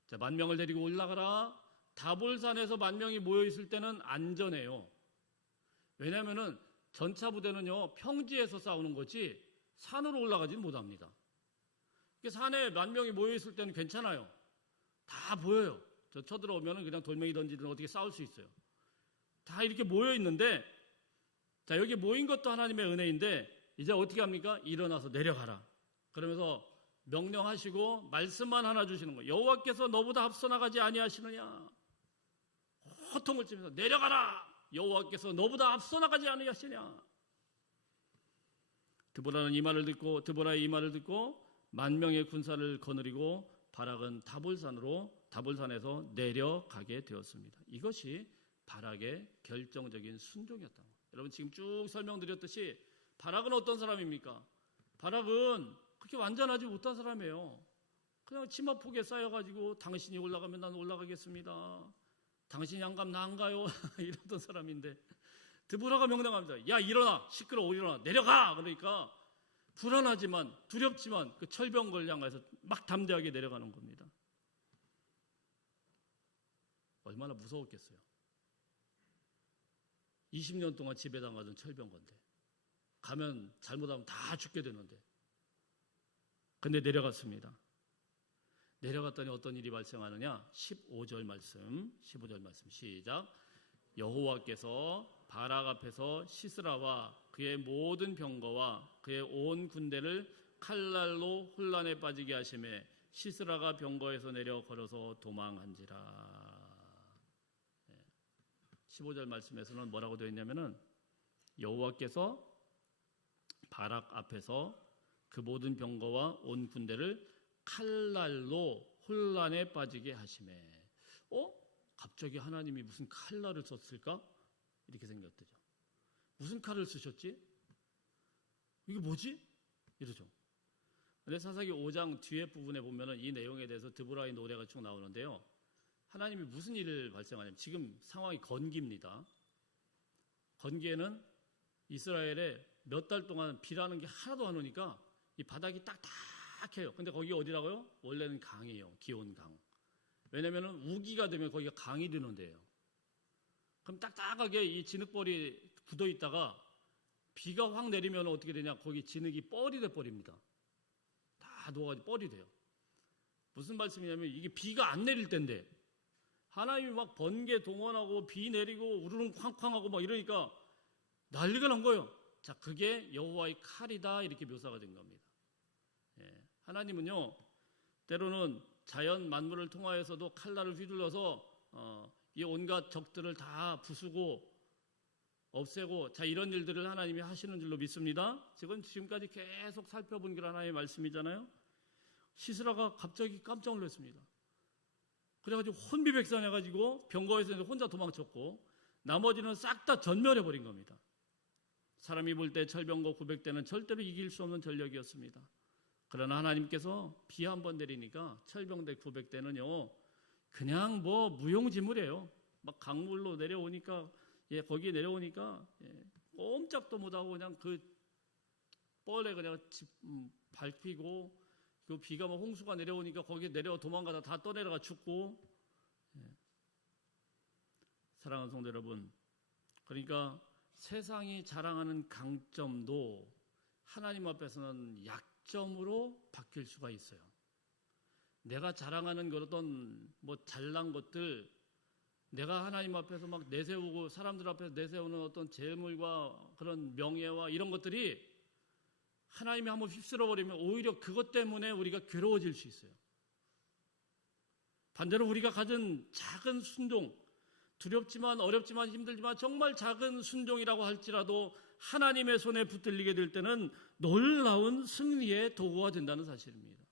자, 10,000명을 데리고 올라가라. 다볼산에서 10,000명이 모여 있을 때는 안전해요. 왜냐하면은 전차 부대는요 평지에서 싸우는 거지 산으로 올라가지는 못합니다. 산에 10,000명이 모여 있을 때는 괜찮아요. 다 보여요. 저 쳐들어오면은 그냥 돌멩이 던지든 어떻게 싸울 수 있어요. 다 이렇게 모여 있는데, 자, 여기 모인 것도 하나님의 은혜인데 이제 어떻게 합니까? 일어나서 내려가라. 그러면서 명령하시고 말씀만 하나 주시는 거예요. 여호와께서 너보다 앞서 나가지 아니하시느냐. 호통을 치면서 내려가라. 여호와께서 너보다 앞서 나가지 아니하시냐. 드보라의 이 말을 듣고 10,000명의 군사를 거느리고 바락은 다볼산에서 내려가게 되었습니다. 이것이 바락의 결정적인 순종이었던 거예요. 여러분 지금 쭉 설명드렸듯이 바락은 어떤 사람입니까? 바락은 그렇게 완전하지 못한 사람이에요. 그냥 치마폭에 쌓여가지고 당신이 올라가면 난 올라가겠습니다. 당신이 안 가면 나 안 가요. 이러던 사람인데 드보라가 명령합니다. 야, 일어나. 시끄러워. 일어나. 내려가. 그러니까 불안하지만 두렵지만 그 철병거를 향해서 막 담대하게 내려가는 겁니다. 얼마나 무서웠겠어요. 20년 동안 지배당하던 철병거인데 가면 잘못하면 다 죽게 되는데 근데 내려갔습니다. 내려갔더니 어떤 일이 발생하느냐? 15절 말씀 시작. 여호와께서 바락 앞에서 시스라와 그의 모든 병거와 그의 온 군대를 칼날로 혼란에 빠지게 하심에 시스라가 병거에서 내려 걸어서 도망한지라. 15절 말씀에서는 뭐라고 되어 있냐면은 여호와께서 바락 앞에서 그 모든 병거와 온 군대를 칼날로 혼란에 빠지게 하심에. 갑자기 하나님이 무슨 칼날을 썼을까? 이렇게 생각되죠. 무슨 칼을 쓰셨지? 이게 뭐지? 이러죠. 근데 사사기 5장 뒤에 부분에 보면은 이 내용에 대해서 드보라의 노래가 쭉 나오는데요. 하나님이 무슨 일을 발생하냐면 지금 상황이 건기입니다. 건기에는 이스라엘에 몇 달 동안 비라는 게 하나도 안 오니까 이 바닥이 딱딱해요. 근데 거기 어디라고요? 원래는 강이에요. 기온강. 왜냐면은 우기가 되면 거기가 강이 되는 데예요. 그럼 딱딱하게 이 진흙벌이 굳어 있다가 비가 확 내리면 어떻게 되냐? 거기 진흙이 뻘이 돼 버립니다. 다 녹아가지고 뻘이 돼요. 무슨 말씀이냐면 이게 비가 안 내릴 때인데 하나님이 막 번개 동원하고 비 내리고 우르릉 쾅쾅하고 막 이러니까 난리가 난 거예요. 자, 그게 여호와의 칼이다 이렇게 묘사가 된 겁니다. 하나님은요 때로는 자연 만물을 통하여서도 칼날을 휘둘러서 이 온갖 적들을 다 부수고 없애고 자 이런 일들을 하나님이 하시는 줄로 믿습니다. 지금까지 계속 살펴본 게 하나님의 말씀이잖아요. 시스라가 갑자기 깜짝 놀랐습니다. 그래가지고 혼비백산해가지고 병거에서 혼자 도망쳤고 나머지는 싹 다 전멸해버린 겁니다. 사람이 볼 때 철병거 900대는 절대로 이길 수 없는 전력이었습니다. 그러나 하나님께서 비 한 번 내리니까 철병대 900대는요 그냥 뭐 무용지물이에요. 막 강물로 내려오니까 거기에 내려오니까 꼼짝도 못하고 그냥 그 뻘에 그냥 밟히고 그 비가 뭐 홍수가 내려오니까 거기에 내려와 도망가다 다 떠내려가 죽고. 사랑하는 성도 여러분, 그러니까 세상이 자랑하는 강점도 하나님 앞에서는 약점으로 바뀔 수가 있어요. 내가 자랑하는 어떤 뭐 잘난 것들 내가 하나님 앞에서 막 내세우고 사람들 앞에서 내세우는 어떤 재물과 그런 명예와 이런 것들이 하나님이 한번 휩쓸어 버리면 오히려 그것 때문에 우리가 괴로워질 수 있어요. 반대로 우리가 가진 작은 순종, 두렵지만 어렵지만 힘들지만 정말 작은 순종이라고 할지라도 하나님의 손에 붙들리게 될 때는 놀라운 승리의 도구가 된다는 사실입니다.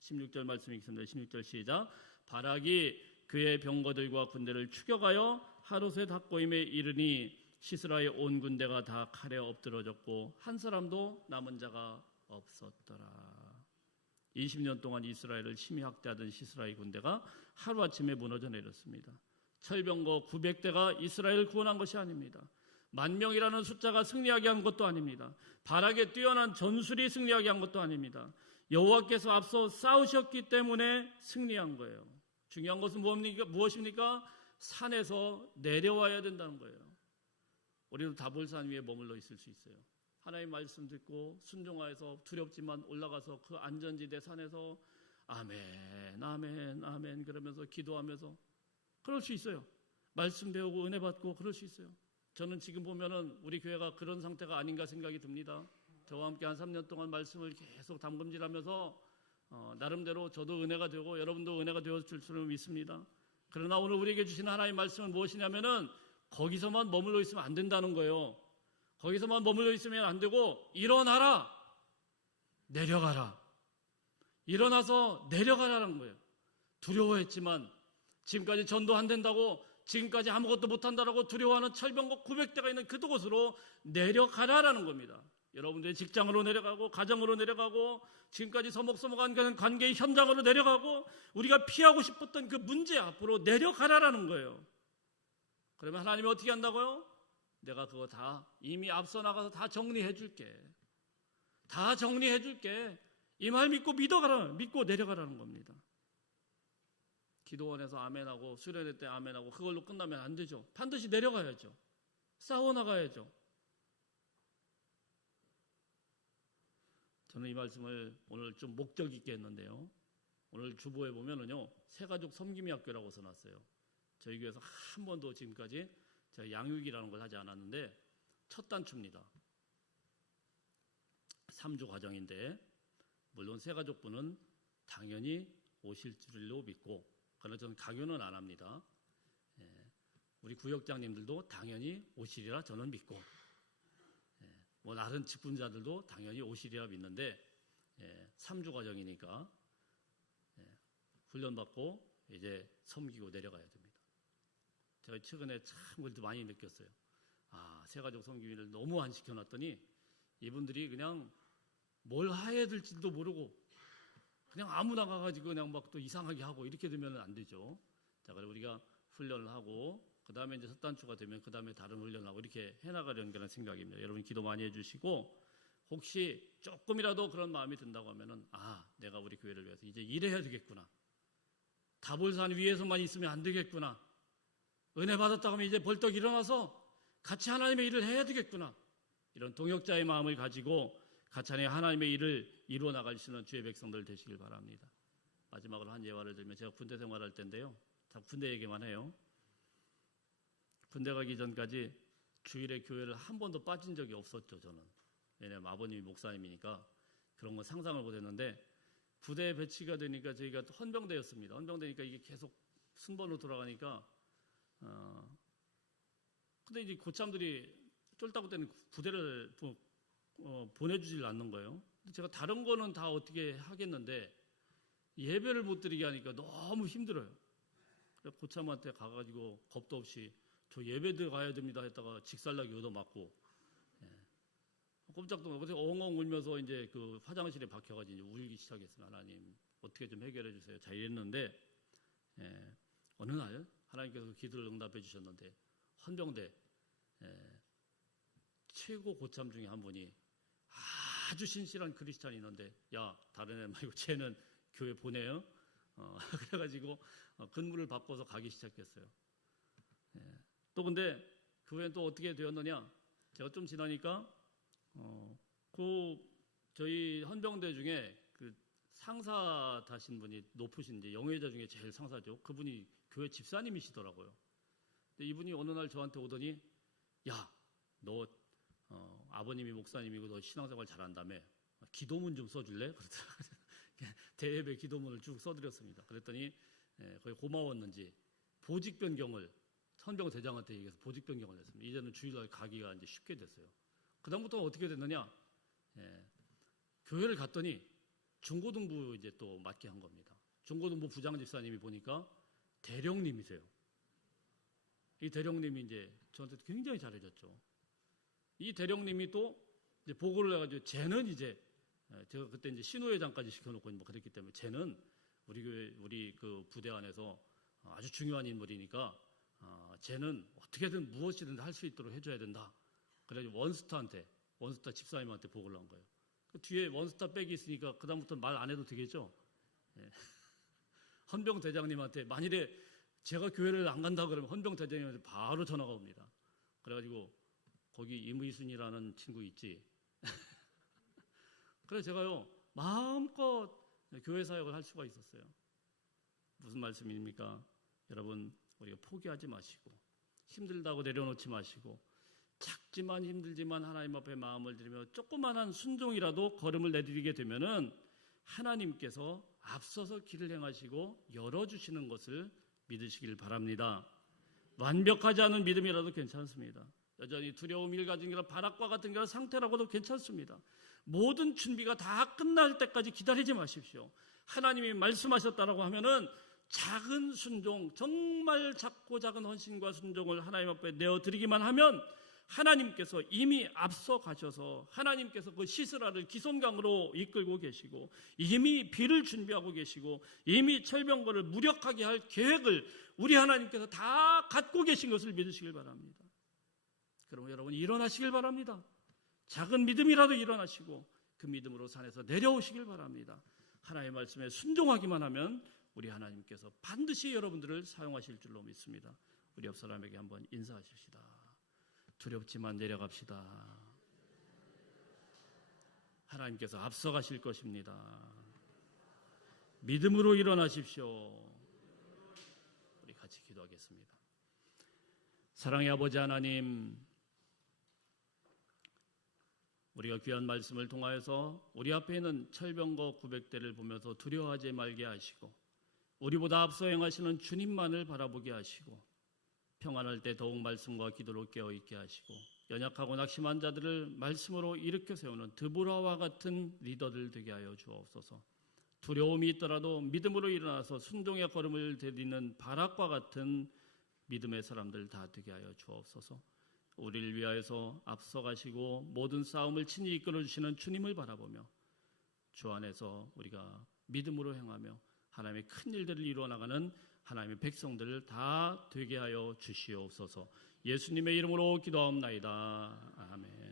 16절 말씀이 있습니다. 16절 시작. 바락이 그의 병거들과 군대를 추격하여 하롯의 닭고임에 이르니 시스라의 온 군대가 다 칼에 엎드러졌고 한 사람도 남은 자가 없었더라. 20년 동안 이스라엘을 심히 학대하던 시스라의 군대가 하루아침에 무너져 내렸습니다. 철병거 900대가 이스라엘을 구원한 것이 아닙니다. 10,000명이라는 숫자가 승리하게 한 것도 아닙니다. 바락의 뛰어난 전술이 승리하게 한 것도 아닙니다. 여호와께서 앞서 싸우셨기 때문에 승리한 거예요. 중요한 것은 무엇입니까? 산에서 내려와야 된다는 거예요. 우리도 다볼산 위에 머물러 있을 수 있어요. 하나님 말씀 듣고 순종하여서 두렵지만 올라가서 그 안전지대 산에서 아멘, 아멘, 아멘 그러면서 기도하면서 그럴 수 있어요. 말씀 배우고 은혜 받고 그럴 수 있어요. 저는 지금 보면은 우리 교회가 그런 상태가 아닌가 생각이 듭니다. 저와 함께 한 3년 동안 말씀을 계속 담금질하면서 나름대로 저도 은혜가 되고 여러분도 은혜가 되어줄 줄을 믿습니다. 그러나 오늘 우리에게 주신 하나님의 말씀은 무엇이냐면은 거기서만 머물러 있으면 안 된다는 거예요. 거기서만 머물러 있으면 안 되고 일어나라, 내려가라. 일어나서 내려가라는 거예요. 두려워했지만 지금까지 전도 안 된다고 지금까지 아무것도 못한다라고 두려워하는 철병거 900대가 있는 그곳으로 내려가라라는 겁니다. 여러분들의 직장으로 내려가고 가정으로 내려가고 지금까지 서먹서먹한 관계의 현장으로 내려가고 우리가 피하고 싶었던 그 문제 앞으로 내려가라라는 거예요. 그러면 하나님이 어떻게 한다고요? 내가 그거 다 이미 앞서 나가서 다 정리해 줄게. 다 정리해 줄게. 이 말 믿고 믿고 내려가라는 겁니다. 기도원에서 아멘하고 수련회 때 아멘하고 그걸로 끝나면 안 되죠. 반드시 내려가야죠. 싸워나가야죠. 저는 이 말씀을 오늘 좀 목적 있게 했는데요. 오늘 주보에 보면은요, 새가족 섬김이 학교라고 써놨어요. 저희 교회에서 한 번도 지금까지 제가 양육이라는 걸 하지 않았는데 첫 단추입니다. 3주 과정인데 물론 새가족분은 당연히 오실 줄로 믿고 그러나 저는 강요는 안 합니다. 우리 구역장님들도 당연히 오시리라 저는 믿고 뭐 다른 직분자들도 당연히 오시리라 믿는데 3주 과정이니까 훈련받고 이제 섬기고 내려가야 됩니다. 제가 최근에 참 그걸 많이 느꼈어요. 새가족 섬기기를 너무 안 시켜놨더니 이분들이 그냥 뭘 해야 될지도 모르고 그냥 아무나 가가지고 그냥 막 또 이상하게 하고 이렇게 되면 안 되죠. 자, 그래서 우리가 훈련을 하고 그 다음에 이제 첫 단추가 되면 그 다음에 다른 훈련을 하고 이렇게 해나가려는 그런 생각입니다. 여러분 기도 많이 해주시고 혹시 조금이라도 그런 마음이 든다고 하면은 내가 우리 교회를 위해서 이제 일해야 되겠구나. 다볼산 위에서만 있으면 안 되겠구나. 은혜 받았다고 하면 이제 벌떡 일어나서 같이 하나님의 일을 해야 되겠구나. 이런 동역자의 마음을 가지고 같이 하나님의 일을 이루어 나갈 수 있는 주의 백성들 되시길 바랍니다. 마지막으로 한 예화를 들면 제가 군대 생활할 때인데요. 다 군대 얘기만 해요. 군대 가기 전까지 주일에 교회를 한 번도 빠진 적이 없었죠. 저는. 왜냐하면 아버님이 목사님이니까 그런 건 상상을 못했는데 부대에 배치가 되니까 저희가 헌병대였습니다. 헌병대니까 이게 계속 순번으로 돌아가니까 근데 이제 고참들이 쫄딱 때는 부대를 보내주질 않는 거예요. 근데 제가 다른 거는 다 어떻게 하겠는데 예배를 못 드리게 하니까 너무 힘들어요. 그래서 고참한테 가가지고 겁도 없이 저 예배 들어가야 됩니다 했다가 직살나게 얻어맞고 꼼짝도 못하고 엉엉 울면서 이제 그 화장실에 박혀가지고 이제 울기 시작했어요. 하나님 어떻게 좀 해결해 주세요. 잘 이랬는데 어느 날 하나님께서 기도를 응답해 주셨는데 헌병대 최고 고참 중에 한 분이 아주 신실한 크리스찬이 있는데 야 다른 애 말고 쟤는 교회 보내요. 그래가지고 근무를 바꿔서 가기 시작했어요. 또 근데 그 후엔 또 어떻게 되었느냐? 제가 좀 지나니까 저희 헌병대 중에 그 상사 다신 분이 높으신 이제 영예자 중에 제일 상사죠. 그분이 교회 집사님이시더라고요. 근데 이분이 어느 날 저한테 오더니, 야, 너 아버님이 목사님이고 너 신앙생활 잘한다며 기도문 좀 써줄래? 그러더라고요. 대예배 기도문을 쭉 써드렸습니다. 그랬더니 거의 고마웠는지 보직 변경을 헌병대장한테 얘기해서 보직 변경을 했습니다. 이제는 주일날 가기가 이제 쉽게 됐어요. 그다음부터 어떻게 됐느냐? 교회를 갔더니 중고등부 이제 또 맡게 한 겁니다. 중고등부 부장 집사님이 보니까 대령님이세요. 이 대령님이 이제 저한테 굉장히 잘해줬죠. 이 대령님이 또 이제 보고를 해가지고 쟤는 이제 제가 그때 이제 신우회장까지 시켜놓고 뭐 그랬기 때문에 쟤는 우리 교회 우리 그 부대 안에서 아주 중요한 인물이니까 쟤는 어떻게든 무엇이든 할 수 있도록 해줘야 된다. 그래가지고 원스타 집사님한테 보고를 한 거예요. 그 뒤에 원스타 백이 있으니까 그 다음부터 말 안 해도 되겠죠. 헌병 대장님한테 만일에 제가 교회를 안 간다 그러면 헌병 대장님한테 바로 전화가 옵니다. 그래가지고 거기 임의순이라는 친구 있지. 그래서 제가요 마음껏 교회 사역을 할 수가 있었어요. 무슨 말씀입니까? 여러분, 우리가 포기하지 마시고 힘들다고 내려놓지 마시고 작지만 힘들지만 하나님 앞에 마음을 들이며 조그만한 순종이라도 걸음을 내디디게 되면은 하나님께서 앞서서 길을 행하시고 열어주시는 것을 믿으시길 바랍니다. 완벽하지 않은 믿음이라도 괜찮습니다. 여전히 두려움을 가진 게 바락과 같은 게 상태라고도 괜찮습니다. 모든 준비가 다 끝날 때까지 기다리지 마십시오. 하나님이 말씀하셨다라고 하면은 작은 순종, 정말 작고 작은 헌신과 순종을 하나님 앞에 내어드리기만 하면 하나님께서 이미 앞서 가셔서 하나님께서 그 시스라를 기손강으로 이끌고 계시고 이미 비를 준비하고 계시고 이미 철병거를 무력하게 할 계획을 우리 하나님께서 다 갖고 계신 것을 믿으시길 바랍니다. 그러면 여러분 일어나시길 바랍니다. 작은 믿음이라도 일어나시고 그 믿음으로 산에서 내려오시길 바랍니다. 하나님의 말씀에 순종하기만 하면 우리 하나님께서 반드시 여러분들을 사용하실 줄로 믿습니다. 우리 옆 사람에게 한번 인사하십시다. 두렵지만 내려갑시다. 하나님께서 앞서가실 것입니다. 믿음으로 일어나십시오. 우리 같이 기도하겠습니다. 사랑의 아버지 하나님, 우리가 귀한 말씀을 통하여서 우리 앞에 있는 철병거 900대를 보면서 두려워하지 말게 하시고 우리보다 앞서 행하시는 주님만을 바라보게 하시고 평안할 때 더욱 말씀과 기도로 깨어있게 하시고 연약하고 낙심한 자들을 말씀으로 일으켜 세우는 드보라와 같은 리더들 되게 하여 주옵소서. 두려움이 있더라도 믿음으로 일어나서 순종의 걸음을 들이는 바락과 같은 믿음의 사람들 다 되게 하여 주옵소서. 우리를 위하여서 앞서가시고 모든 싸움을 친히 이끌어주시는 주님을 바라보며 주 안에서 우리가 믿음으로 행하며 하나님의 큰 일들을 이루어나가는 하나님의 백성들을 다 되게 하여 주시옵소서. 예수님의 이름으로 기도하옵나이다. 아멘.